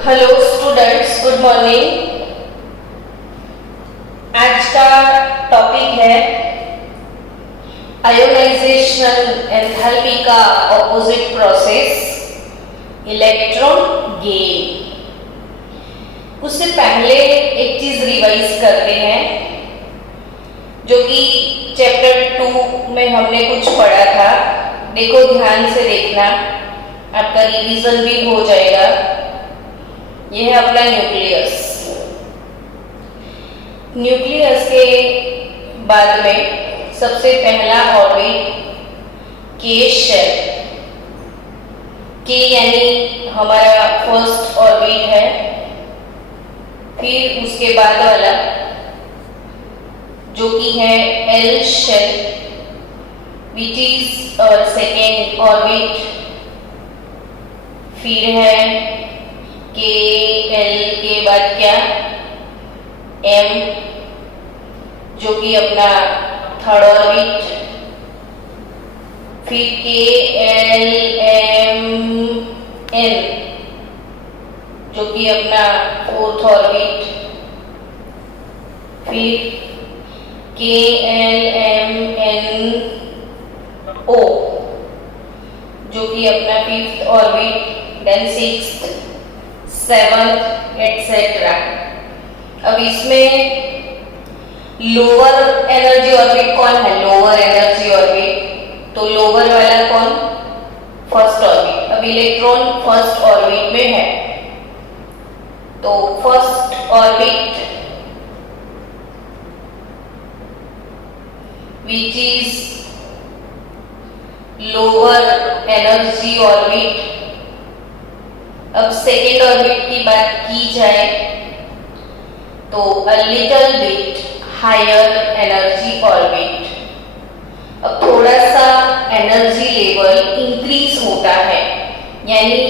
Hello students, good morning. आज का topic है आयोनाइजेशन एंथैल्पी का ऑपोजिट प्रोसेस इलेक्ट्रॉन गेन। उससे पहले एक चीज रिवाइज करते हैं जो कि चैप्टर 2 में हमने कुछ पढ़ा था। देखो, ध्यान से देखना, आपका रिवीजन भी हो जाएगा। यह है अपना न्यूक्लियस। न्यूक्लियस के बाद में सबसे पहला ऑर्बिट के शेल। के यानी हमारा फर्स्ट ऑर्बिट है। फिर उसके बाद वाला जो कि है एल शेल, विच इज और सेकेंड ऑर्बिट। फिर है के एल के बाद क्या एम, जो कि अपना थर्ड ऑर्बिट। फिर के एल एम एन, जो कि अपना फोर्थ ऑर्बिट। फिर के एल एम एन ओ, जो कि अपना fifth orbit. Then sixth, seventh etcetera. अब इसमें लोअर एनर्जी ऑर्बिट कौन है? Lower energy orbit. तो लोअर वाला कौन? First orbit. अब इलेक्ट्रॉन फर्स्ट ऑर्बिट में है, तो first orbit which is lower energy orbit. अब सेकेंड ऑर्बिट की बात की जाए तो a little bit higher energy orbit. अब थोड़ा सा एनर्जी लेवल इंक्रीज होता है, यानी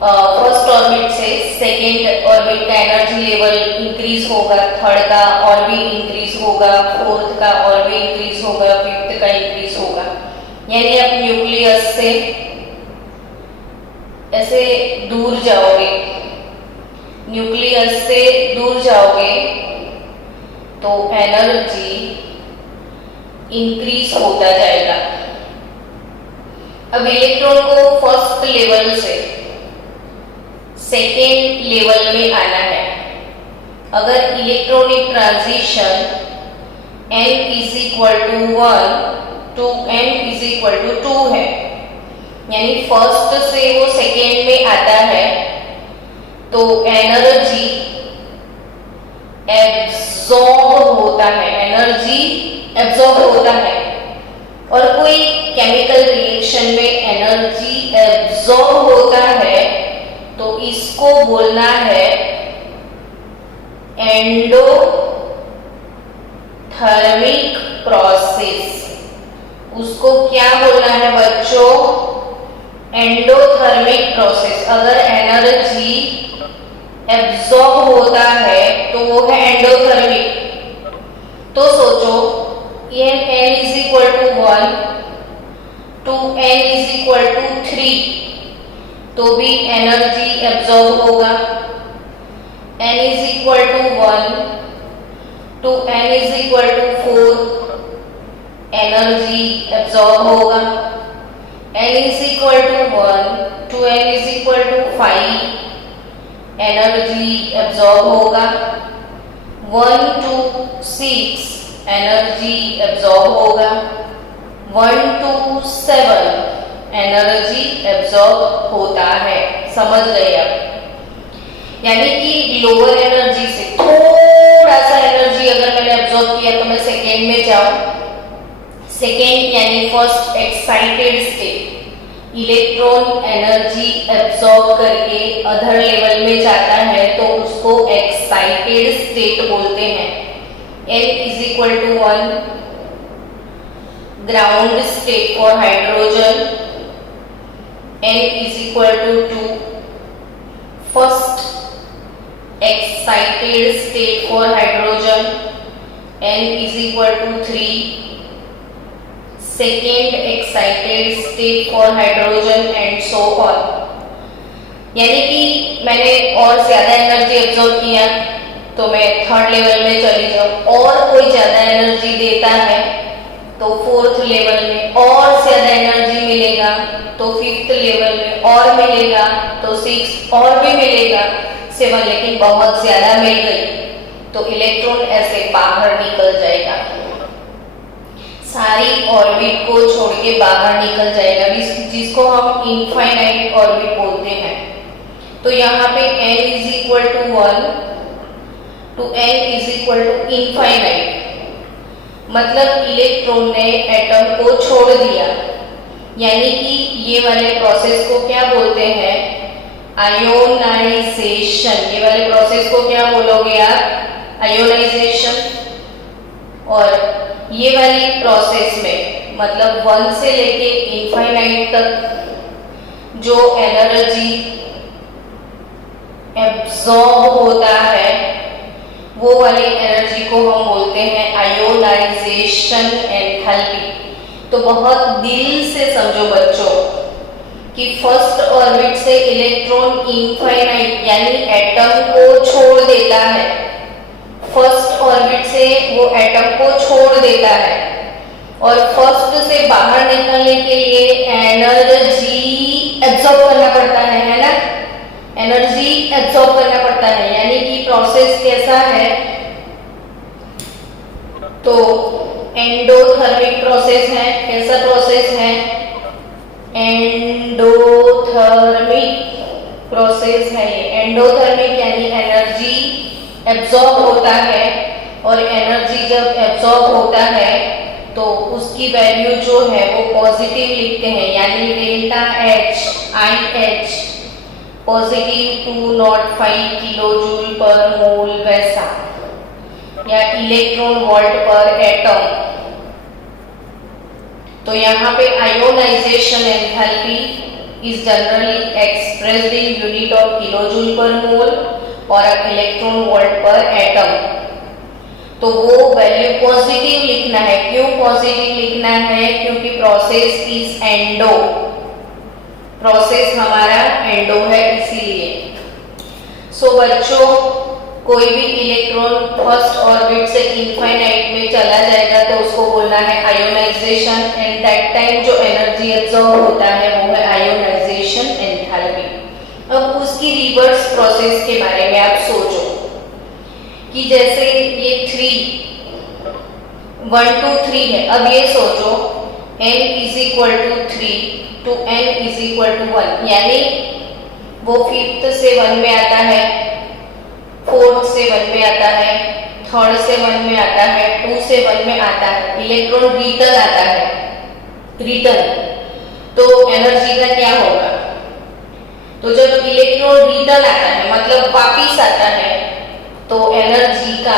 फर्स्ट ऑर्बिट से सेकेंड ऑर्बिट का एनर्जी लेवल इंक्रीज होगा, थर्ड का और भी इंक्रीज होगा, फोर्थ का और भी इंक्रीज होगा, फिफ्थ का इंक्रीज होगा। यानी आप न्यूक्लियस से ऐसे दूर जाओगे, न्यूक्लियस से दूर जाओगे तो एनर्जी इंक्रीज होता जाएगा। अब इलेक्ट्रॉन को फर्स्ट लेवल से सेकेंड लेवल में आना है। अगर electronic transition n is equal to 1 to n is equal to 2 है, यानी फर्स्ट से वो सेकेंड में आता है, तो एनर्जी एब्जॉर्ब होता है। एनर्जी एब्जॉर्ब होता है। और कोई केमिकल रिएक्शन में एनर्जी एब्जॉर्ब होता है तो इसको बोलना है एंडोथर्मिक प्रोसेस। उसको क्या बोलना है बच्चों? Endothermic process. अगर एनर्जी एब्जॉर्ब होता है तो वो है एंडोथर्मिक। तो सोचो, ये n is equal to 1 to n is equal to 3, तो भी एनर्जी एब्जॉर्ब होगा। n is equal to 1 to n is equal to 4, energy absorb होगा। n is equal to 1 to n is equal to 5, energy absorb होगा। 1 to 6, energy absorb होगा। 1 to 7, energy absorb होता है। समझ गए आप? यानी कि लोअर एनर्जी से थोड़ा सा एनर्जी अगर मैंने एब्जॉर्ब किया तो मैं सेकेंड में जाऊं। सेकेंड यानी first excited state. Electron energy absorb करके अदर लेवल में जाता है तो उसको एक्साइटेड स्टेट बोलते हैं। n is equal to 1, ground state for hydrogen. n is equal to 2, first excited state for hydrogen. n is equal to 3, second excited state for hydrogen and so on। यानी कि मैंने और ज्यादा energy absorb किया तो मैं third level में चली जाऊं, और कोई ज्यादा एनर्जी देता है तो फोर्थ लेवल में और ज्यादा एनर्जी मिलेगा, तो फिफ्थ लेवल में और मिलेगा, तो सिक्स और भी मिलेगा, सेवन, लेकिन बहुत ज्यादा मिल गई तो इलेक्ट्रॉन ऐसे बाहर निकल जाएगा, सारी ऑर्बिट को छोड़ के बाहर निकल जाएगा, जिसको हम इनफाइनाइट ऑर्बिट बोलते हैं। तो यहाँ पे n is equal to 1 to n is equal to infinite, मतलब इलेक्ट्रॉन ने एटम को छोड़ दिया, यानी कि ये वाले प्रोसेस को क्या बोलते हैं, आयोनाइजेशन। ये वाले प्रोसेस को क्या बोलोगे आप, आयोनाइजेशन। और ये वाली प्रोसेस में मतलब 1 से लेके इनफाइनाइट तक जो एनर्जी एब्जॉर्ब होता है वो वाली एनर्जी को हम बोलते हैं आयोनाइजेशन एंथैल्पी। तो बहुत दिल से समझो बच्चों कि फर्स्ट ऑर्बिट से इलेक्ट्रॉन इनफाइनाइट यानी एटम को छोड़ देता है, फर्स्ट ऑर्बिट से वो एटम को छोड़ देता है, और फर्स्ट से बाहर निकलने के लिए एनर्जी एब्जॉर्ब करना पड़ता है ना, एनर्जी एब्जॉर्ब करना पड़ता है। यानी कि प्रोसेस कैसा है, तो एंडोथर्मिक प्रोसेस है। कैसा प्रोसेस है, एंडोथर्मिक प्रोसेस है ये। एंडोथर्मिक यानी एनर्जी एब्जॉर्ब होता है, और एनर्जी जब एब्जॉर्ब होता है तो उसकी वैल्यू जो है वो पॉजिटिव लिखते हैं, यानी delta H I H positive 205 kilo joule पर मोल वैसा, या इलेक्ट्रॉन वोल्ट पर एटम। तो यहाँ पे ionisation enthalpy is generally expressed in unit of kilo joule पर मोल और इलेक्ट्रॉन वोल्ट पर एटम। तो वो वैल्यू पॉजिटिव लिखना है। क्यों पॉजिटिव लिखना है, क्योंकि प्रोसेस इज एंडो, प्रोसेस हमारा एंडो है इसीलिए। सो बच्चों कोई भी इलेक्ट्रॉन फर्स्ट ऑर्बिट से इनफाइनाइट में चला जाएगा तो उसको बोलना है आयोनाइजेशन, एंड दैट टाइम जो एनर्जी एब्जॉर्ब होता है वो है आयोनाइजेशन एंथैल्पी। अब उसकी रिवर्स प्रोसेस के बारे में आप सोचो कि जैसे ये 1 2 3 है। अब ये सोचो n is equal to 3 to n is equal to 1, यानी वो फिफ्थ से 1 में आता है, फोर्थ से 1 में आता है, थर्ड से 1 में आता है, 2 से 1 में आता है, इलेक्ट्रॉन रिटर्न आता है, रिटर्न। तो एनर्जी का क्या होगा, तो जब इलेक्ट्रॉन रिटर्न आता है मतलब वापिस आता है तो एनर्जी का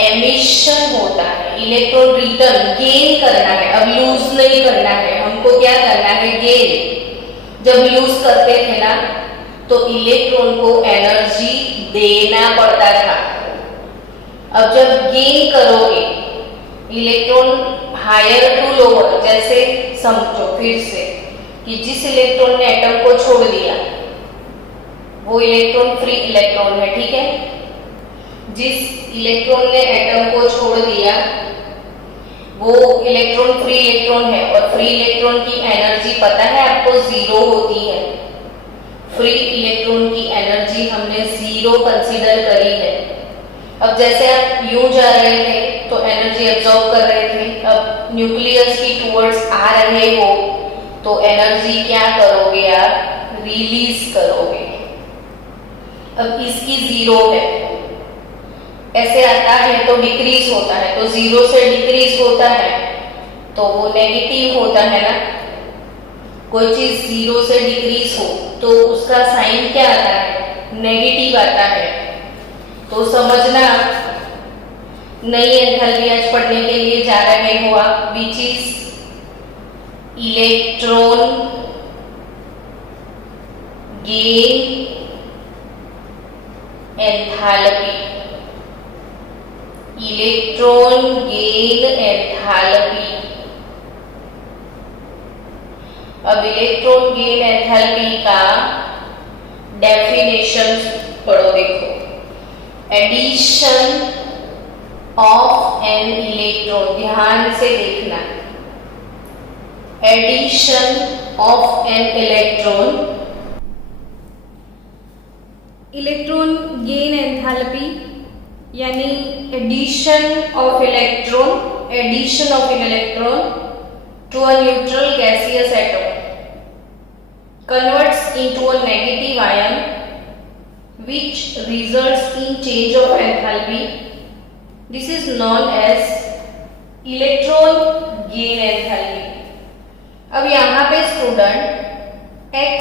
एमिशन होता है। इलेक्ट्रॉन रिटर्न गेन करना है, अब लूज नहीं करना है, हमको क्या करना है, गेन। जब लूज करते थे ना तो इलेक्ट्रॉन को एनर्जी देना पड़ता था। अब जब गेन करोगे इलेक्ट्रॉन हायर टू लोअर, जैसे समझो फिर से कि जिस इलेक्ट्रॉन ने एटम को छोड़ दिया वो इलेक्ट्रॉन फ्री इलेक्ट्रॉन है, ठीक है। जिस इलेक्ट्रॉन ने एटम को छोड़ दिया वो इलेक्ट्रॉन फ्री इलेक्ट्रॉन है, और फ्री इलेक्ट्रॉन की एनर्जी पता है आपको 0 होती है। फ्री इलेक्ट्रॉन की एनर्जी हमने 0 कंसीडर करी है। अब जैसे आप यूं जा रहे थे तो एनर्जी एब्जॉर्ब कर रहे थे, अब न्यूक्लियस की टुवर्ड्स आ रहे हो तो एनर्जी क्या करोगे आप, रिलीज करोगे। अब इसकी 0 है, ऐसे आता है तो डिक्रीज होता है, तो 0 से डिक्रीज होता है तो वो नेगेटिव होता है ना। कोई चीज 0 से डिक्रीज हो तो उसका साइन क्या आता है, नेगेटिव आता है। तो समझना नई एंथैल्पी आज पढ़ने के लिए जा रहे हो आप, which is electron gain enthalpy, electron gain enthalpy. अब इलेक्ट्रॉन गेन एंथैल्पी का डेफिनेशन पढ़ो। देखो, एडिशन ऑफ एन इलेक्ट्रॉन, ध्यान से देखना, addition of an electron, electron gain enthalpy यानी addition of electron, addition of an electron to a neutral gaseous atom converts into a negative ion which results in change of enthalpy. This is known as electron gain enthalpy. अब यहाँ पे student X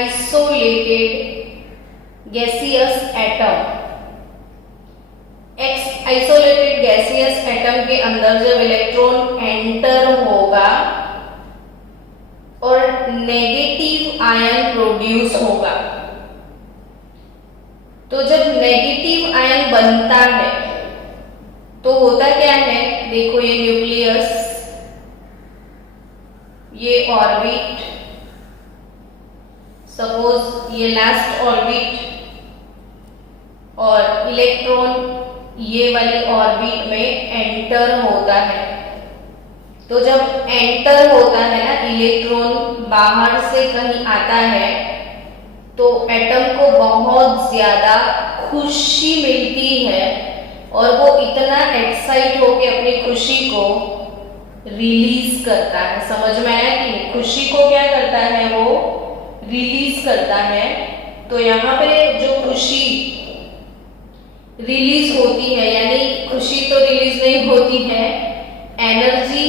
isolated gaseous atom, X isolated gaseous atom के अंदर जब electron enter होगा और negative ion produce होगा, तो जब नेगेटिव आयन बनता है तो होता क्या है, देखो ये न्यूक्लियस, ये ऑर्बिट, सपोज ये लास्ट ऑर्बिट और इलेक्ट्रॉन ये वाली ऑर्बिट में एंटर होता है। तो जब एंटर होता है ना, इलेक्ट्रॉन बाहर से कहीं आता है तो एटम को बहुत ज्यादा खुशी मिलती है और वो इतना एक्साइट होके अपनी खुशी को रिलीज करता है। समझ में आया कि खुशी को क्या करता है, वो रिलीज करता है। तो यहाँ पे जो खुशी रिलीज होती है, यानी खुशी तो रिलीज नहीं होती है, एनर्जी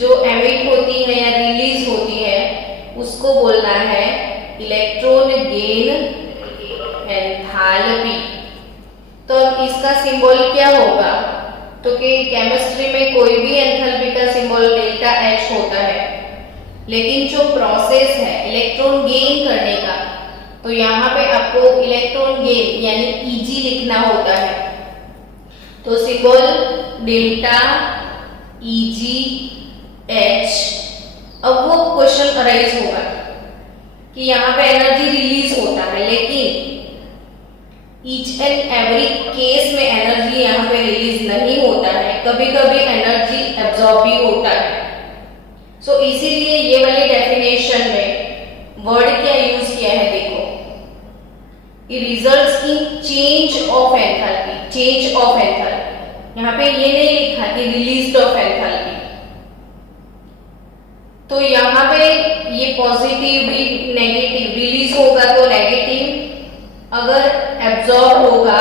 जो एमिट होती है या रिलीज होती है उसको बोलना है इलेक्ट्रॉन गेन एंथैल्पी। तो अब इसका सिंबल क्या होगा, तो कि केमिस्ट्री में कोई भी एंथैल्पी का सिंबल डेल्टा H होता है, लेकिन जो प्रोसेस है इलेक्ट्रॉन गेन करने का, तो यहाँ पे आपको इलेक्ट्रॉन गेन यानी Eg लिखना होता है। तो सिंबल डेल्टा EgH। अब वो क्वेश्चन अराइज होगा कि यहाँ पे एनर्जी रिलीज होता है, लेकिन ईच एंड एवरी केस में एनर्जी यहाँ पे रिलीज नहीं होता है, कभी कभी एनर्जी एब्जॉर्ब भी होता है। सो इसीलिए ये वाली डेफिनेशन में वर्ड क्या यूज किया है, देखो, it results in change of enthalpy, change of enthalpy। यहाँ पे ये नहीं लिखा कि released of enthalpy। तो यहाँ पे ये पॉजिटिव भी नेगेटिव, रिलीज होगा तो नेगेटिव, अगर एब्जॉर्ब होगा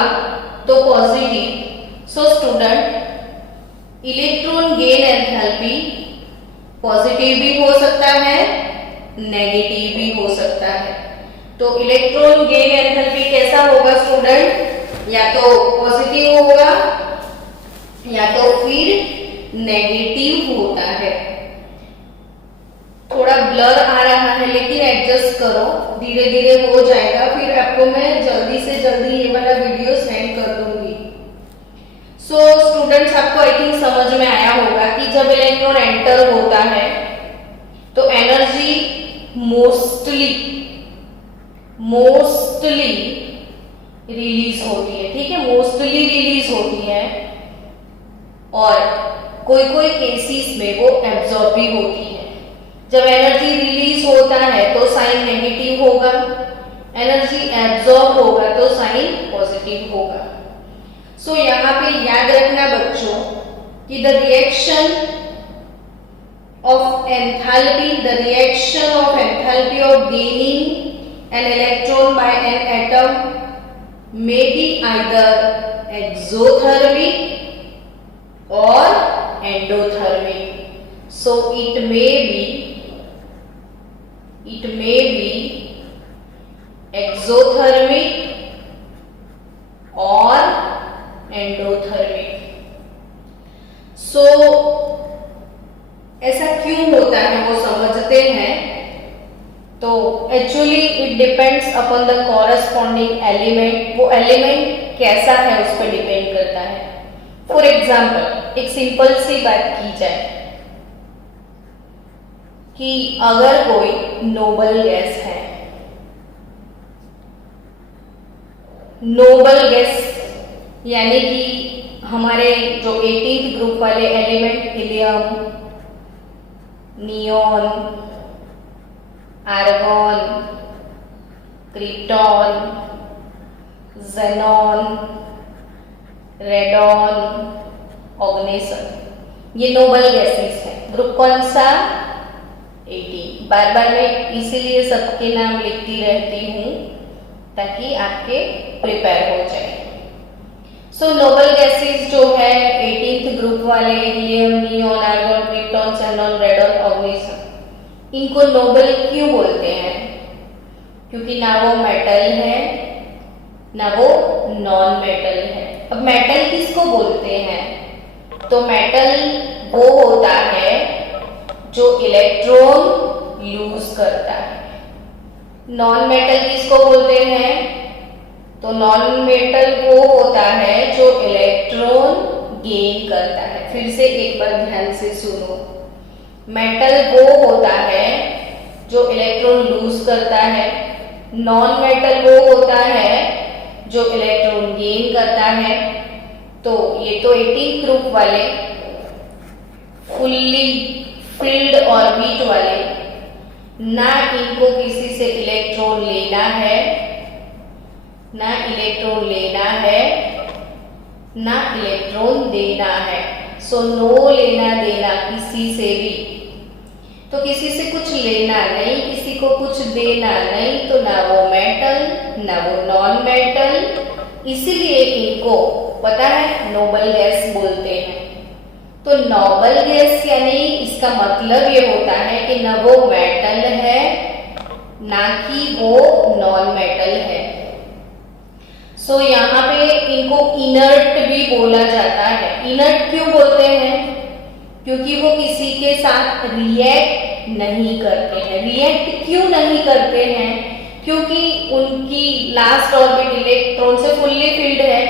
तो positive. So student, electron gain enthalpy positive भी हो सकता है, नेगेटिव भी हो सकता है। तो इलेक्ट्रॉन गेन एंथैल्पी कैसा होगा स्टूडेंट, या तो पॉजिटिव होगा या तो फिर नेगेटिव होता है। थोड़ा ब्लर आ रहा है लेकिन एडजस्ट करो, धीरे धीरे हो जाएगा, फिर आपको मैं जल्दी से जल्दी ये वाला वीडियो सेंड कर दूंगी। सो स्टूडेंट्स, आपको आई थिंक समझ में आया होगा कि जब इलेक्ट्रॉन एंटर होता है तो एनर्जी मोस्टली रिलीज होती है, ठीक है, मोस्टली रिलीज होती है, और कोई कोई केसेस में वो एब्जॉर्ब भी होती है। जब एनर्जी रिलीज होता है तो साइन नेगेटिव होगा, एनर्जी एब्जॉर्ब होगा तो साइन पॉजिटिव होगा। सो यहाँ पे याद रखना बच्चों कि the reaction of enthalpy, the reaction of enthalpy of gaining an electron by an atom may be either exothermic or endothermic. So it may be exothermic or endothermic. So ऐसा क्यों होता है वो समझते हैं। तो actually it depends upon the corresponding element, वो element कैसा है उस पर डिपेंड करता है। फॉर एग्जाम्पल, एक सिंपल सी बात की जाए, कि अगर कोई नोबल गैस है, नोबल गैस यानी कि हमारे जो 18th ग्रुप वाले element helium, neon, argon, krypton, xenon, radon, oganesson, ये नोबल गैसेस है। ग्रुप कौन सा? 18। बार बार मैं इसीलिए सबके नाम लिखती रहती हूँ ताकि आपके प्रिपेयर हो जाए। सो नोबल गैसेस जो है 18th ग्रुप वाले helium, neon, argon, krypton, xenon, radon, oganesson, इनको नोबल क्यों बोलते हैं? क्योंकि ना वो मेटल है ना वो नॉन मेटल है। अब मेटल किसको बोलते हैं? तो मेटल वो होता है जो इलेक्ट्रॉन लूज करता है। नॉन मेटल किसको बोलते हैं? तो नॉन मेटल वो होता है जो इलेक्ट्रॉन गेन करता है। फिर से एक बार ध्यान से सुनो, मेटल वो होता है जो इलेक्ट्रॉन लूज करता है, नॉन मेटल वो होता है जो इलेक्ट्रॉन गेन करता है। तो ये तो 18th ग्रुप वाले फुल्ली फिल्ड ऑर्बिट वाले, ना इनको किसी से इलेक्ट्रॉन लेना है ना इलेक्ट्रॉन लेना है ना इलेक्ट्रॉन देना है। सो नो लेना देना किसी से भी। तो किसी से कुछ लेना नहीं, किसी को कुछ देना नहीं, तो ना वो मेटल ना वो नॉन मेटल, इसीलिए इनको पता है नोबल गैस बोलते हैं। तो नोबल गैस यानी इसका मतलब ये होता है कि ना वो मेटल है ना कि वो नॉन मेटल है। सो यहाँ पे इनको इनर्ट भी बोला जाता है। इनर्ट क्यों बोलते हैं? क्योंकि वो किसी के साथ रिएक्ट नहीं करते हैं। रिएक्ट क्यों नहीं करते हैं? क्योंकि उनकी लास्ट ऑर्बिट इलेक्ट्रॉन से फुल्ली फिल्ड है,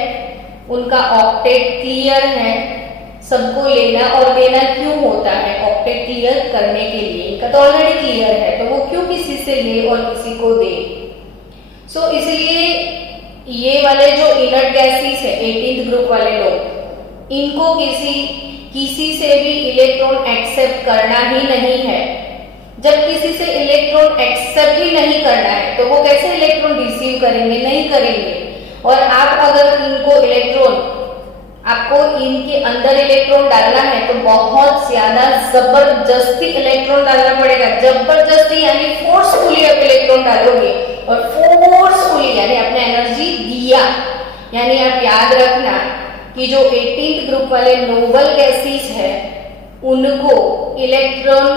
उनका ऑक्टेट क्लियर है। सबको लेना और देना क्यों होता है? ऑक्टेट क्लियर करने के लिए। इनका तो ऑलरेडी क्लियर है, तो वो क्यों किसी से ले और किसी को दे? सो इसलिए ये वाले जो इनर्ट गैसेस है 18th ग्रुप वाले लोग, इनको किसी से भी इलेक्ट्रॉन एक्सेप्ट करना ही नहीं है। जब किसी से इलेक्ट्रॉन एक्सेप्ट ही नहीं करना है तो वो कैसे इलेक्ट्रॉन रिसीव करेंगे? नहीं करेंगे। और आप अगर इनको आपको इनके अंदर इलेक्ट्रॉन डालना है तो बहुत ज्यादा जबरदस्ती इलेक्ट्रॉन डालना पड़ेगा। जबरदस्ती यानी फोर्सफुली आप इलेक्ट्रॉन डालोगे, और फोर्सफुली यानी अपने एनर्जी दिया। यानी आप याद रखना कि जो 18th ग्रुप वाले नोबल गैसेस है उनको इलेक्ट्रॉन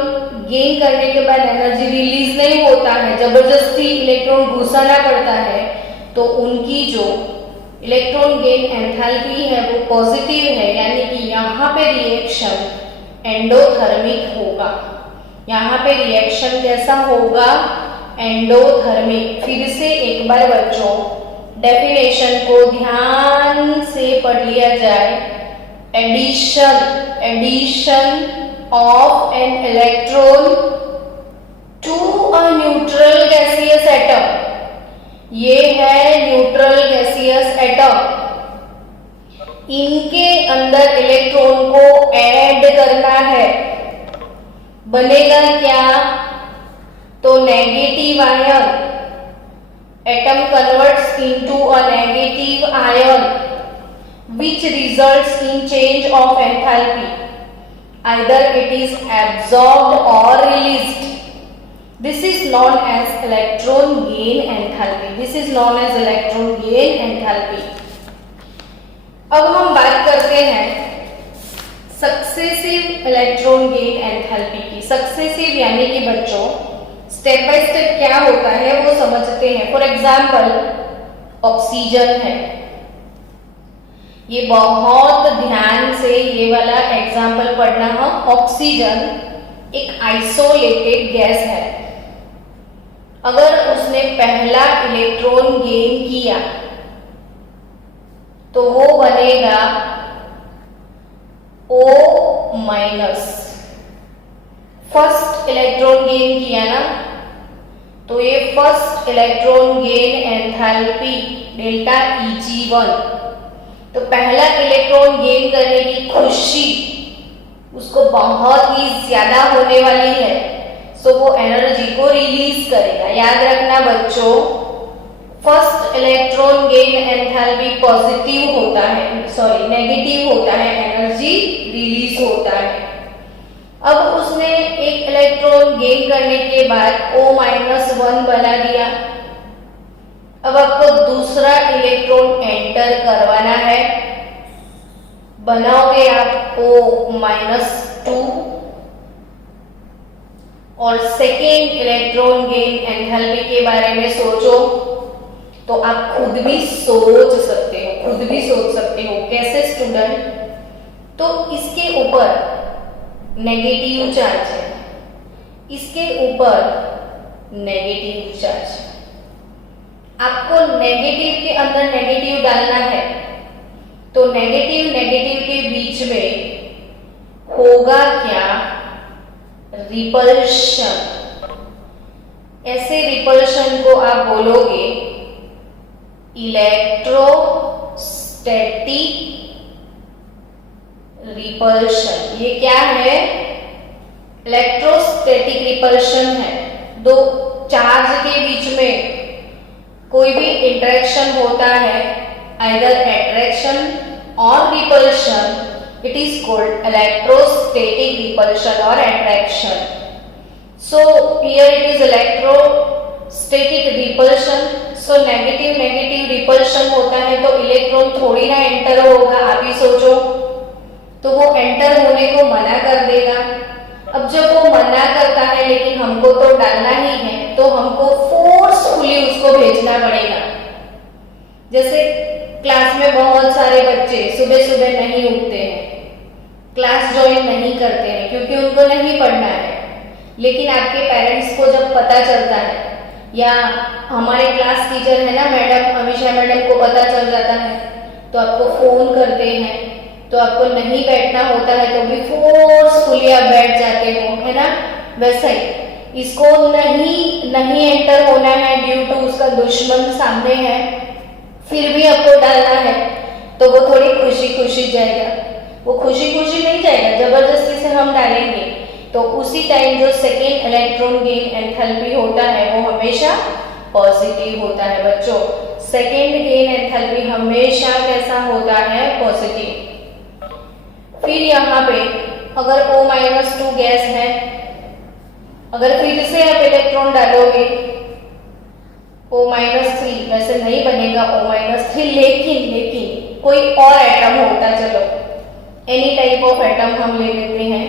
गेन करने के बाद एनर्जी रिलीज नहीं होता है, जबरदस्ती इलेक्ट्रॉन घुसाना पड़ता है। तो उनकी जो इलेक्ट्रॉन गेन एंथैल्पी है वो पॉजिटिव है, यानी कि यहाँ पे रिएक्शन एंडोथर्मिक होगा। यहाँ पे रिएक्शन कैसा होगा? एंडोथर्मिक। फिर से एक बार बच्चों डेफिनेशन को ध्यान से पढ़ लिया जाए। Addition of an electron to a neutral gaseous atom. ये है न्यूट्रल गैसियस एटम। इनके अंदर इलेक्ट्रॉन को ऐड करना है। बनेगा क्या? तो negative ion. Atom converts into a negative ion which results in change of enthalpy. Either it is absorbed or released. This is known as electron gain enthalpy. This is known as electron gain enthalpy. अब हम बात करते हैं successive electron gain enthalpy की। Successive यानी कि बच्चों step by step क्या होता है वो समझते हैं। फॉर एग्जाम्पल ऑक्सीजन है, ये बहुत ध्यान से ये वाला एग्जाम्पल पढ़ना है। ऑक्सीजन एक आइसोलेटेड गैस है। अगर उसने पहला इलेक्ट्रॉन गेन किया तो वो बनेगा O-। फर्स्ट इलेक्ट्रॉन गेन किया ना, तो ये first electron gain enthalpy delta Eg1, तो पहला इलेक्ट्रॉन गेन करने की खुशी उसको बहुत ही ज्यादा होने वाली है, सो वो एनर्जी को रिलीज करेगा। याद रखना बच्चों, first electron gain enthalpy positive होता है, सॉरी नेगेटिव होता है, एनर्जी रिलीज होता है। अब उसने एक इलेक्ट्रॉन गेन करने के बाद O-1 बना दिया। अब आपको दूसरा इलेक्ट्रॉन एंटर करवाना है, बनाओगे आप O-2 और सेकेंड इलेक्ट्रॉन गेन एंथैल्पी के बारे में सोचो, तो आप खुद भी सोच सकते हो। कैसे स्टूडेंट? तो इसके ऊपर नेगेटिव चार्ज है, इसके ऊपर नेगेटिव चार्ज। आपको नेगेटिव के अंदर नेगेटिव डालना है, तो नेगेटिव के बीच में होगा क्या? रिपल्शन। ऐसे रिपल्शन को आप बोलोगे इलेक्ट्रोस्टैटिक रिपल्शन। ये क्या है? इलेक्ट्रोस्टैटिक रिपल्शन है। दो चार्ज के बीच में कोई भी इंटरेक्शन होता है, आइदर अट्रैक्शन और repulsion, it is called electrostatic repulsion और attraction. So here it is electrostatic repulsion. So negative repulsion होता है, तो इलेक्ट्रॉन थोड़ी ना एंटर होगा, आप ही सोचो, तो वो एंटर होने को मना कर देगा। अब जब वो मना करता है, लेकिन हमको तो डालना ही है, तो हमको फोर्सफुली उसको भेजना पड़ेगा। जैसे क्लास में बहुत सारे बच्चे सुबह नहीं उठते हैं, क्लास ज्वाइन नहीं करते हैं क्योंकि उनको नहीं पढ़ना है, लेकिन आपके पेरेंट्स को जब पता चलता है, या हमारे क्लास टीचर है ना मैडम, अमीशा मैडम को पता चल जाता है, तो आपको फोन करते हैं, तो आपको नहीं बैठना होता है तो भी फोर्सफुली आप बैठ जाते हो, है ना? वैसा ही इसको नहीं एंटर होना है ड्यू टू उसका दुश्मन सामने है, फिर भी आपको डालना है, तो वो थोड़ी खुशी जाएगा। वो खुशी नहीं जाएगा, जबरदस्ती से हम डालेंगे, तो उसी टाइम जो सेकेंड इलेक्ट्रॉन गेन एंथैल्पी होता है वो हमेशा पॉजिटिव होता है बच्चों। सेकेंड गेन एंथैल्पी हमेशा कैसा होता है? पॉजिटिव। फिर यहाँ पे अगर O-2 गैस है, अगर फिर से आप इलेक्ट्रॉन डालोगे O-3, वैसे नहीं बनेगा O-3, लेकिन कोई और एटम होता, चलो एनी टाइप ऑफ एटम हम ले लेते हैं,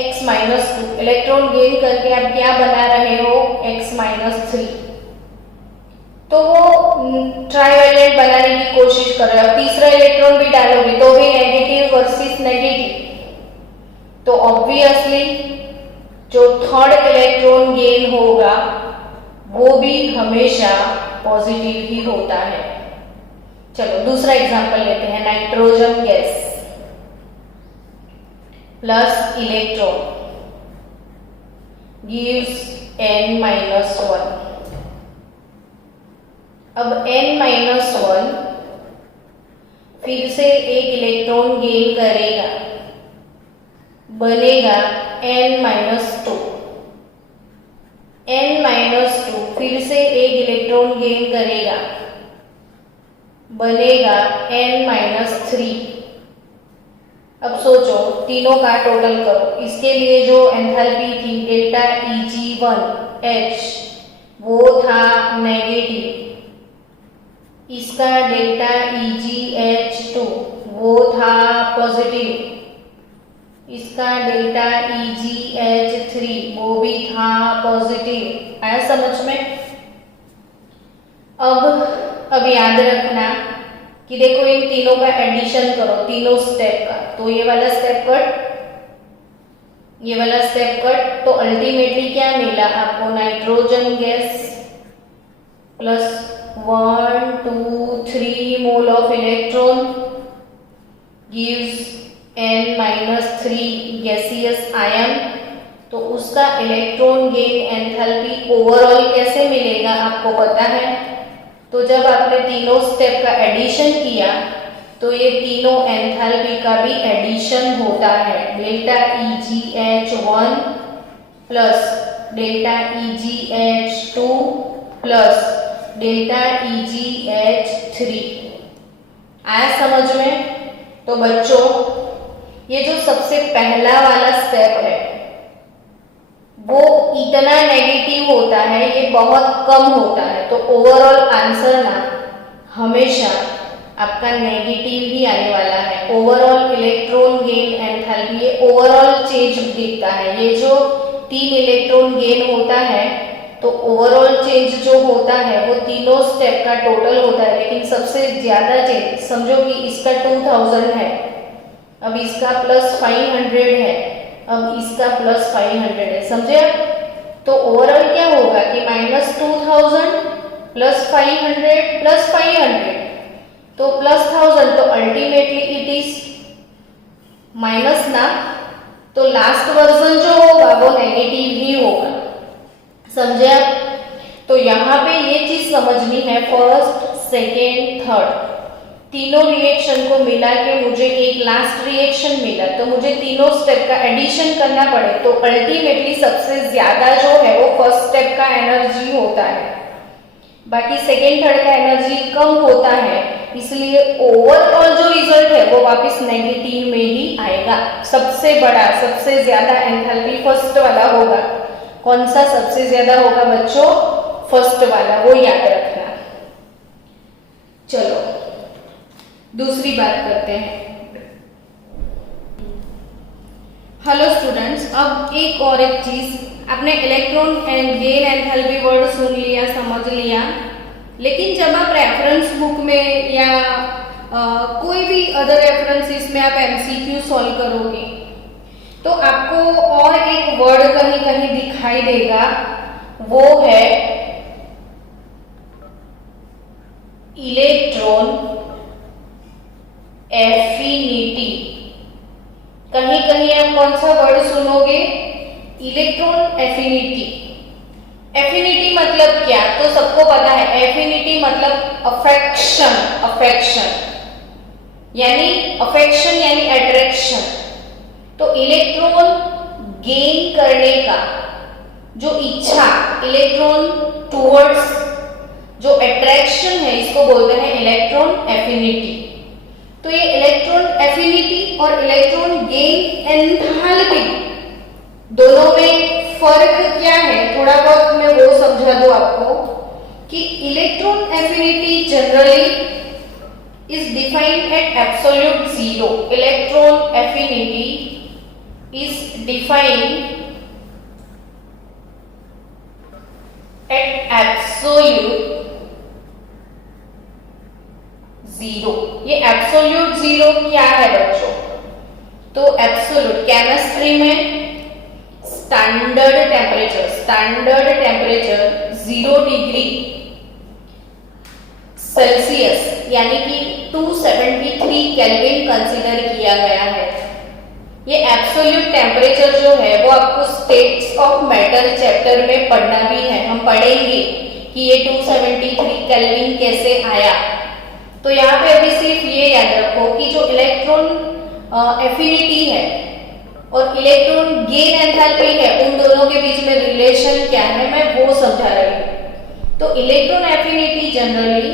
X-2 इलेक्ट्रॉन गेन करके आप क्या बना रहे हो? X-3, तो वो ट्राइवेलेंट बनाने की कोशिश कर रहे हो। तीसरा इलेक्ट्रॉन भी डालोगे तो भी नेगेटिव वर्सेस नेगेटिव, तो ऑब्वियसली जो थर्ड इलेक्ट्रॉन गेन होगा वो भी हमेशा पॉजिटिव ही होता है। चलो दूसरा एग्जांपल लेते हैं। Nitrogen gas plus electron gives N-1। अब N-1 फिर से एक इलेक्ट्रॉन गेन करेगा, बनेगा N-2। N-2 फिर से एक इलेक्ट्रॉन गेन करेगा, बनेगा N-3। अब सोचो, तीनों का टोटल करो। इसके लिए जो एंथैल्पी थी डेल्टा Eg1H वो था नेगेटिव, इसका डेल्टा EgH2 वो था पॉजिटिव, इसका डेल्टा EgH3 वो भी था पॉजिटिव। आया समझ में? अब याद रखना कि देखो इन तीनों का एडिशन करो, तीनों स्टेप का, तो ये वाला स्टेप कट, ये वाला स्टेप कट, तो अल्टीमेटली क्या मिला आपको? Nitrogen gas plus 1, 2, 3 mole of electron gives N-3 gaseous ion, तो उसका इलेक्ट्रॉन गेन एंथैल्पी ओवरऑल कैसे मिलेगा आपको पता है। तो जब आपने तीनों स्टेप का एडिशन किया तो ये तीनों एंथैल्पी का भी एडिशन होता है। Delta EgH1 plus delta EgH2 plus delta EgH3। आया समझ में? तो बच्चों ये जो सबसे पहला वाला स्टेप है वो इतना नेगेटिव होता है, ये बहुत कम होता है, तो ओवरऑल आंसर ना हमेशा आपका नेगेटिव ही आने वाला है। ओवरऑल इलेक्ट्रॉन गेन एंथैल्पी, ये ओवरऑल चेंज दिखता है। ये जो 3 इलेक्ट्रॉन गेन होता है तो ओवरऑल चेंज जो होता है वो तीनों स्टेप का टोटल होता है, लेकिन सबसे ज्यादा चेंज समझो कि इसका 2000 है, अब इसका प्लस 500 है, अब इसका प्लस 500 है, समझे? तो ओवरऑल क्या होगा कि -2000 प्लस 500 प्लस 500, तो प्लस 1000, तो अल्टीमेटली इट इज माइनस ना, तो लास्ट वर्जन जो होगा वो नेगेटिव ही होगा, समझे आप? तो यहाँ पे ये चीज समझनी है, फर्स्ट सेकेंड थर्ड तीनों रिएक्शन को मिला के मुझे एक लास्ट रिएक्शन मिला, तो मुझे तीनों स्टेप का एडिशन करना पड़े, तो अल्टीमेटली सबसे ज्यादा जो है वो फर्स्ट स्टेप का एनर्जी होता है, बाकी सेकेंड थर्ड का एनर्जी कम होता है, इसलिए ओवरऑल जो रिजल्ट है वो वापस नेगेटिव में ही आएगा। सबसे बड़ा सबसे ज्यादा एंथैल्पी फर्स्ट वाला होगा। कौन सा सबसे ज्यादा होगा बच्चों? फर्स्ट वाला, वो याद रखना। चलो दूसरी बात करते हैं। हेलो स्टूडेंट्स, अब एक और एक चीज, आपने electron and gain enthalpy word सुन लिया, समझ लिया, लेकिन जब आप रेफरेंस बुक में या कोई भी अदर रेफरेंसेस में आप एमसीक्यू सॉल्व करोगे तो आपको और एक वर्ड कहीं कहीं दिखाई देगा, वो है इलेक्ट्रॉन एफिनिटी। कहीं कहीं आप कौन सा वर्ड सुनोगे? Electron affinity. एफिनिटी मतलब क्या? तो सबको पता है, एफिनिटी मतलब अफेक्शन, अफेक्शन यानी अट्रैक्शन। तो इलेक्ट्रॉन गेन करने का जो इच्छा, इलेक्ट्रॉन टुवर्ड्स जो अट्रैक्शन है, इसको बोलते हैं इलेक्ट्रॉन एफिनिटी। तो ये इलेक्ट्रॉन एफिनिटी और इलेक्ट्रॉन गेन एंथैल्पी दोनों में फर्क क्या है, थोड़ा बहुत मैं वो समझा दूं आपको कि electron affinity generally is defined at absolute zero. Electron affinity is defined at absolute zero. ये absolute zero क्या है बच्चों? तो absolute केमिस्ट्री में स्टैंडर्ड टेम्परेचर 0 डिग्री सेल्सियस यानी कि 273 केल्विन कंसीडर किया गया है। ये एब्सोल्यूट टेम्परेचर जो है वो आपको स्टेट्स ऑफ मैटर चैप्टर में पढ़ना भी है, हम पढ़ेंगे कि ये 273 केल्विन कैसे आया। तो यहाँ पे अभी सिर्फ ये याद रखो कि जो इलेक्ट्रॉन एफिनिटी है और इलेक्ट्रॉन गेन एंथैल्पी है, उन दोनों के बीच में रिलेशन क्या है मैं वो समझा रही हूँ। तो electron affinity generally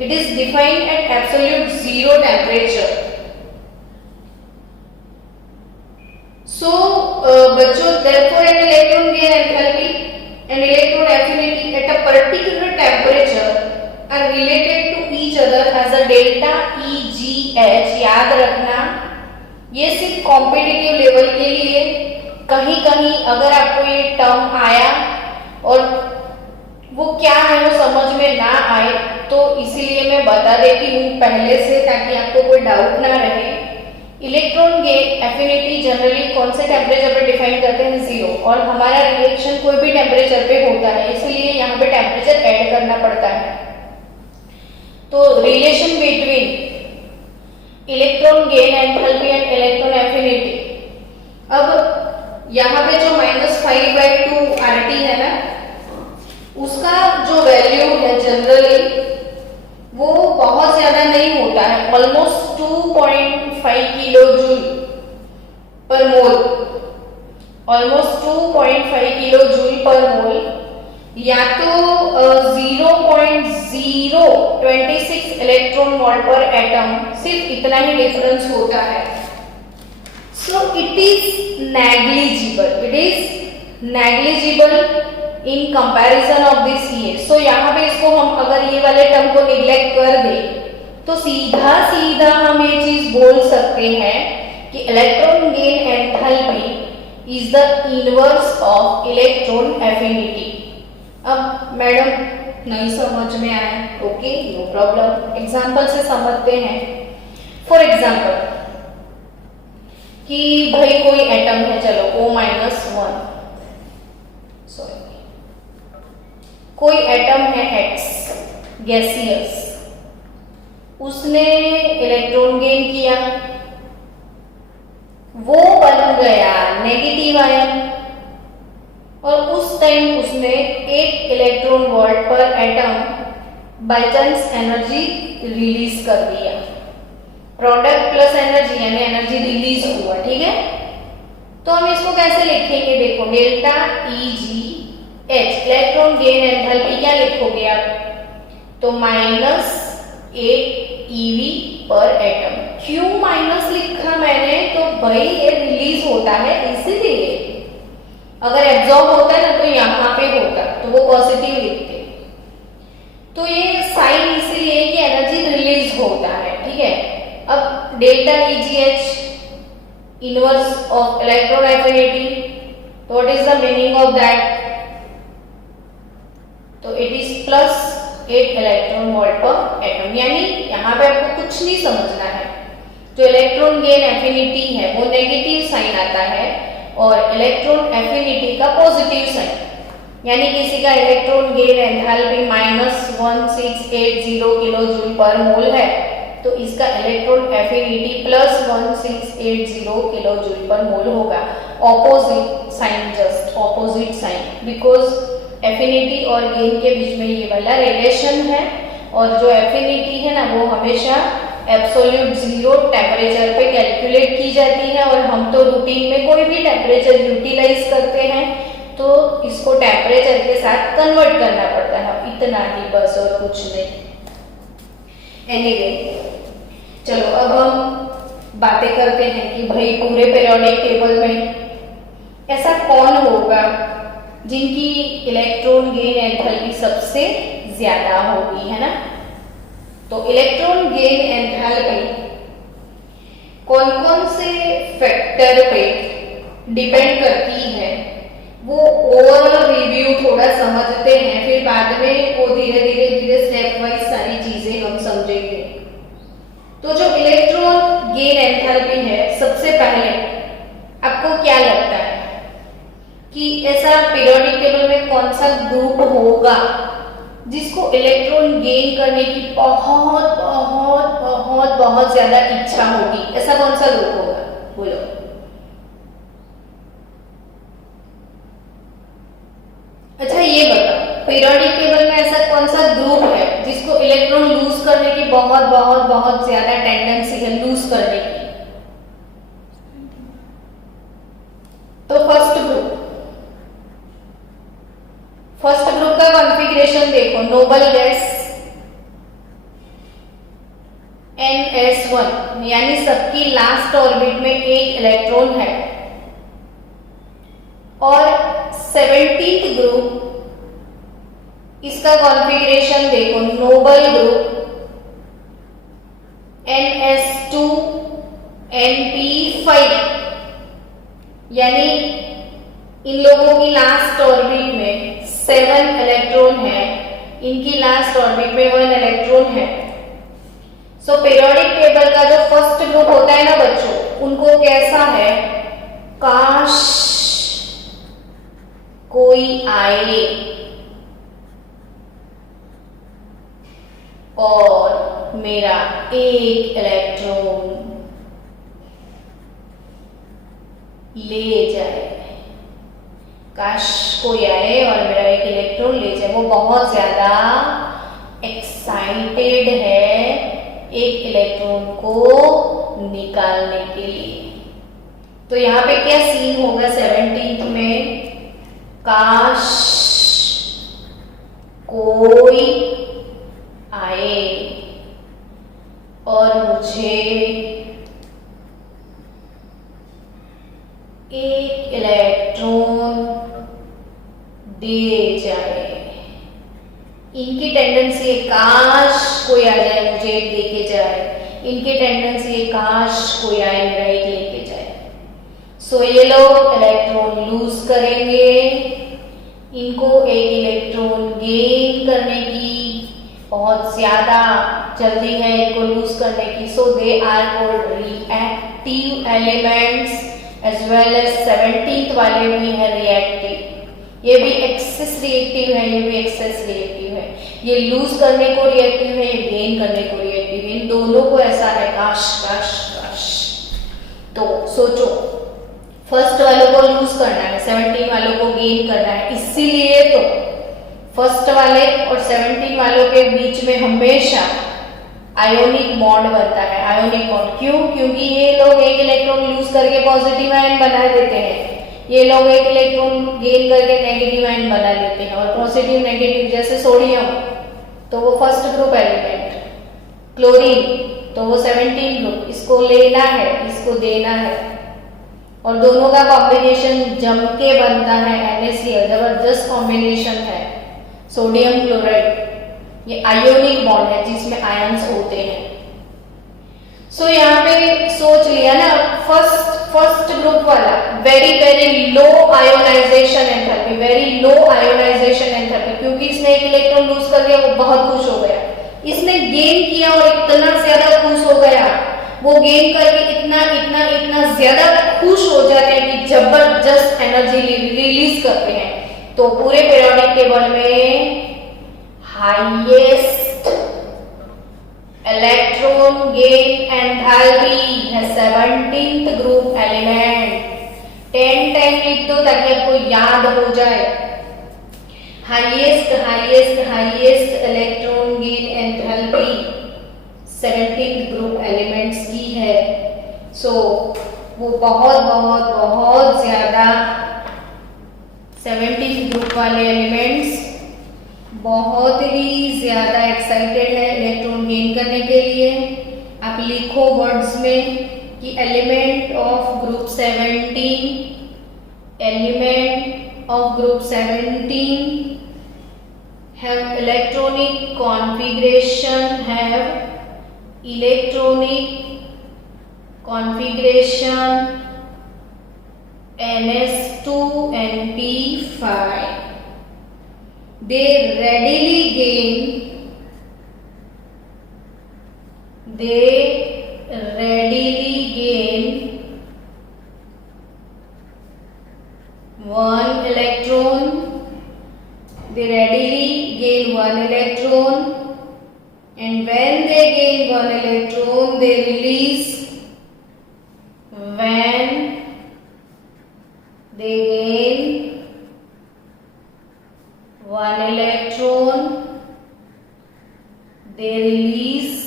it is defined at absolute zero temperature. So बच्चों, therefore an electron gain enthalpy and electron affinity at a particular temperature are related to each other as a delta EgH. याद रखना, ये सिर्फ competitive level के लिए, कहीं कहीं अगर आपको ये टर्म आया और वो क्या है वो समझ में ना आए तो इसीलिए मैं बता देती हूँ पहले से, ताकि आपको कोई डाउट ना रहे। इलेक्ट्रॉन गेन एफिनिटी जनरली कौन से टेम्परेचर पे डिफाइन करते हैं? 0। और हमारा रिएक्शन कोई भी टेम्परेचर पे होता है, इसलिए यहाँ पे टेम्परेचर ऐड करना पड़ता है। तो relation between electron gain enthalpy and electron affinity. अब यहाँ पे जो -5/2 RT है ना, उसका जो वैल्यू है जनरली वो बहुत ज्यादा नहीं होता है, ऑलमोस्ट 2.5 किलो जूल पर मोल, ऑलमोस्ट 2.5 किलो जूल पर मोल, या तो 0.026 इलेक्ट्रॉन वोल्ट पर एटम, सिर्फ इतना ही डिफरेंस होता है। So it is negligible in comparison of this ये। सो यहाँ पे इसको हम अगर ये वाले टर्म को निग्लेक्ट कर दे तो सीधा सीधा हम ये चीज बोल सकते हैं कि electron gain enthalpy is the inverse of electron affinity. अब मैडम नहीं समझ में आए, ओके नो प्रॉब्लम, एग्जांपल से समझते हैं। फॉर एग्जांपल कि भाई कोई एटम है, चलो O-1, सॉरी, कोई एटम है X गैसियस, उसने इलेक्ट्रॉन गेन किया, वो बन गया नेगेटिव आयन, और उस टाइम उसने 1 electron volt per atom by chance energy release कर दिया। प्रोडक्ट प्लस एनर्जी यानी एनर्जी रिलीज हुआ, ठीक है। तो हम इसको कैसे लिखेंगे, देखो delta EgH electron gain enthalpy क्या लिखोगे आप, तो -8 eV पर एटम। क्यों माइनस लिखा मैंने, तो भाई ये रिलीज होता है इसीलिए, अगर एब्जॉर्ब होता है ना तो यहाँ पे होता तो वो पॉजिटिव लिखते, तो ये साइन इसीलिए कि एनर्जी रिलीज होता है, ठीक है। अब delta EgH inverse of electron affinity, तो what is the meaning of that, तो it is +8 electron volt per atom. यानी यहाँ पे आपको कुछ नहीं समझना है, जो इलेक्ट्रॉन गेन एफिनिटी है वो नेगेटिव साइन आता है और इलेक्ट्रॉन एफिनिटी का पॉजिटिव साइन, यानी किसी का electron gain enthalpy -1680 kilo joule पर मोल है, तो इसका इलेक्ट्रॉन एफिनिटी +1680 किलो जूल पर मोल होगा। Opposite sign, just opposite sign, because affinity और गेन के बीच में ये वाला रिलेशन है, और जो एफिनिटी है ना वो हमेशा एब्सोल्यूट 0 टेम्परेचर पे कैलकुलेट की जाती है, और हम तो रूटीन में कोई भी टेम्परेचर यूटिलाइज करते हैं तो इसको टेम्परेचर के साथ कन्वर्ट करना पड़ता है, इतना ही बस और कुछ नहीं। एनीवे, चलो अब हम बातें करते हैं कि भाई पूरे पीरियोडिक टेबल में ऐसा कौन होगा जिनकी इलेक्ट्रॉन गेन एंथैल्पी सबसे ज्यादा होगी, है ना। तो इलेक्ट्रॉन गेन एंथैल्पी कौन कौन से फैक्टर पे डिपेंड करती है, वो ओवरऑल रिव्यू थोड़ा समझते हैं, फिर बाद में वो धीरे धीरे स्टेप वाइज सारी चीजें हम समझेंगे। तो जो इलेक्ट्रॉन गेन एंथैल्पी है, सबसे पहले आपको क्या लगता है कि ऐसा पीरियोडिक टेबल में कौन सा ग्रुप होगा जिसको इलेक्ट्रॉन गेन करने की बहुत बहुत बहुत बहुत ज्यादा इच्छा होगी, ऐसा कौन सा ग्रुप होगा, बोलो। अच्छा ये बताओ, पीरियोडिक टेबल में ऐसा कौन सा ग्रुप है जिसको इलेक्ट्रॉन लूज करने की बहुत बहुत बहुत ज्यादा टेंडेंसी है लूज करने की, तो फर्स्ट ग्रुप का कॉन्फ़िगरेशन देखो, नोबल गैस NS1, यानी सबकी लास्ट ऑर्बिट में एक इलेक्ट्रॉन है, और 17th ग्रुप, इसका कॉन्फ़िगरेशन देखो, नोबल ग्रुप NS2 NP5, यानी इन लोगों की लास्ट ऑर्बिट में 7 इलेक्ट्रॉन है, इनकी लास्ट ऑर्बिट में 1 इलेक्ट्रॉन है। सो पीरियोडिक टेबल का जो फर्स्ट ग्रुप होता है ना बच्चों, उनको कैसा है, काश कोई आए, और मेरा एक इलेक्ट्रॉन ले जाए। काश कोई आए और मेरा एक इलेक्ट्रॉन ले जाए। वो बहुत ज्यादा एक्साइटेड है एक इलेक्ट्रॉन को निकालने के लिए। तो यहाँ पे क्या सीन होगा 17th में? काश कोई आए और मुझे एक इलेक्ट्रॉन दे जाए। इनकी टेंडेंसी है काश कोई आ जाए मुझे एक देके जाए। इनकी टेंडेंसी है काश कोई आए मेरा एक लेके जाए। सो ये लोग इलेक्ट्रॉन लूज करेंगे। इनको एक इलेक्ट्रॉन गेन करने की बहुत ज्यादा जल्दी है इनको लूज करने की। So they are called reactive elements as well as 17th वाले भी है रिएक्टिव। ये भी एक्सेस रिएक्टिव है, ये भी एक्सेस रिएक्टिव है। ये लूज करने को रिएक्टिव है, ये गेन करने को रिएक्टिव है। इन दोनों को ऐसा है काश काश काश। तो सोचो फर्स्ट वालों को लूज करना है, 17 वालों को गेन करना है। इसीलिए तो फर्स्ट वाले और 17 वालों के बीच में हमेशा आयोनिक बॉन्ड बनता है। आयोनिक बॉन्ड क्यों? क्योंकि ये लोग एक इलेक्ट्रॉन लूज करके पॉजिटिव आयन बना देते हैं, ये लोग एक इलेक्ट्रॉन गेन करके नेगेटिव आयन बना लेते हैं। और पॉजिटिव नेगेटिव जैसे सोडियम तो वो फर्स्ट ग्रुप एलिमेंट, क्लोरीन तो वो 17 ग्रुप। इसको लेना है, इसको देना है और दोनों का कॉम्बिनेशन जम के बनता है NaCl। जबरदस्त कॉम्बिनेशन है सोडियम क्लोराइड। ये आयोनिक बॉन्ड है जिसमें आयंस होते हैं। सो यहाँ पे सोच लिया ना, फर्स्ट ग्रुप वाला very very low ionization enthalpy, very low ionization enthalpy, क्योंकि इसने एक इलेक्ट्रॉन लूज कर दिया, वो बहुत खुश हो गया। इसने गेन किया और इतना ज्यादा खुश हो गया, वो गेन करके इतना इतना इतना ज्यादा खुश हो जाते हैं कि जबरदस्त एनर्जी रिलीज करते हैं। तो पूरे पीरियोडिक टेबल में हाईएस्ट इलेक्ट्रॉन गेन एंथैल्पी है 17th ग्रुप एलिमेंट। 10 टाइम लिख दो ताकि आपको याद हो जाए। Highest highest highest electron gain enthalpy 17th group elements की है। सो वो बहुत बहुत बहुत ज्यादा 17th ग्रुप वाले एलिमेंट्स बहुत ही ज्यादा एक्साइटेड है इलेक्ट्रॉन गेन करने के लिए। आप लिखो वर्ड्स में कि element of group 17, element of group 17 have electronic configuration, have electronic configuration ns2np5. They readily gain one electron. They readily gain one electron, and when they gain one electron, they release. When they gain one electron, they release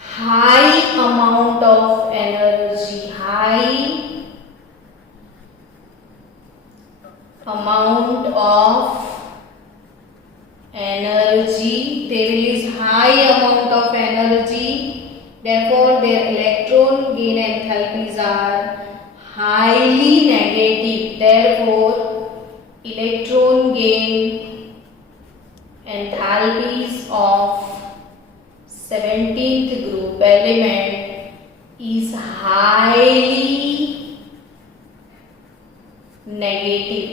high amount of energy, they release high amount of energy. Therefore their electron gain enthalpies are highly negative. Therefore electron gain enthalpies of 17th group element is highly negative,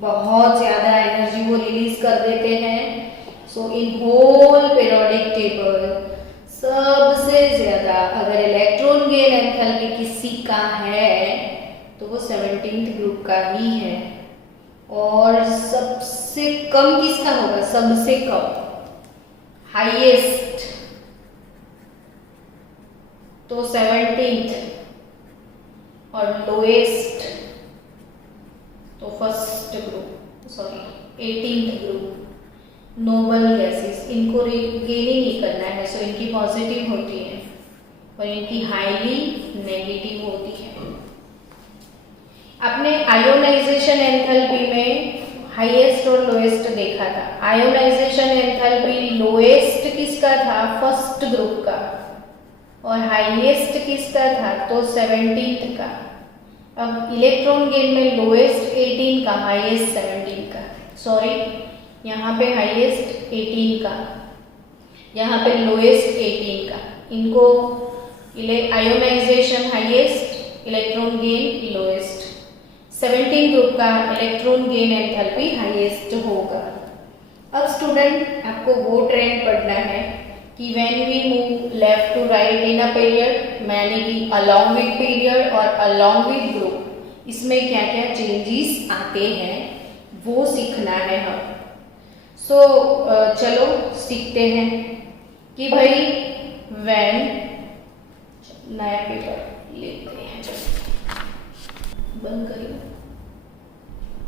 बहुत ज्यादा energy वो release कर देते हैं। सो in whole periodic table सबसे ज्यादा अगर electron gain enthalpy किसी का है तो वो 17th ग्रुप का ही है। और सबसे कम किसका होगा? सबसे कम, हाईएस्ट तो 17th, और लोएस्ट तो first group, 18th group. Noble gases, इनको गेन ही नहीं करना है, सो इनकी पॉजिटिव होती है और इनकी हाईली नेगेटिव होती है। आपने आयोनाइजेशन एंथैल्पी में हाईएस्ट और लोएस्ट देखा था। आयोनाइजेशन एंथैल्पी लोएस्ट किसका था? फर्स्ट ग्रुप का, और हाईएस्ट किसका था? तो 17th का। अब इलेक्ट्रॉन गेन में लोएस्ट 18 का, हाईएस्ट 17 का, सॉरी यहाँ पे हाईएस्ट 18 का, यहाँ पे लोएस्ट 18 का। इनको ionisation highest, electron gain lowest. 17 group का इलेक्ट्रॉन गेन एंथैल्पी हाईएस्ट होगा। अब स्टूडेंट आपको वो ट्रेंड पढ़ना है कि when we move left to right in a period, यानी कि अलोंग विद पीरियड और अलोंग विद ग्रुप, इसमें क्या क्या चेंजेस आते हैं वो सीखना है हम। चलो सीखते हैं कि भाई व्हेन, नया पेपर लेते हैं, बंद करिए।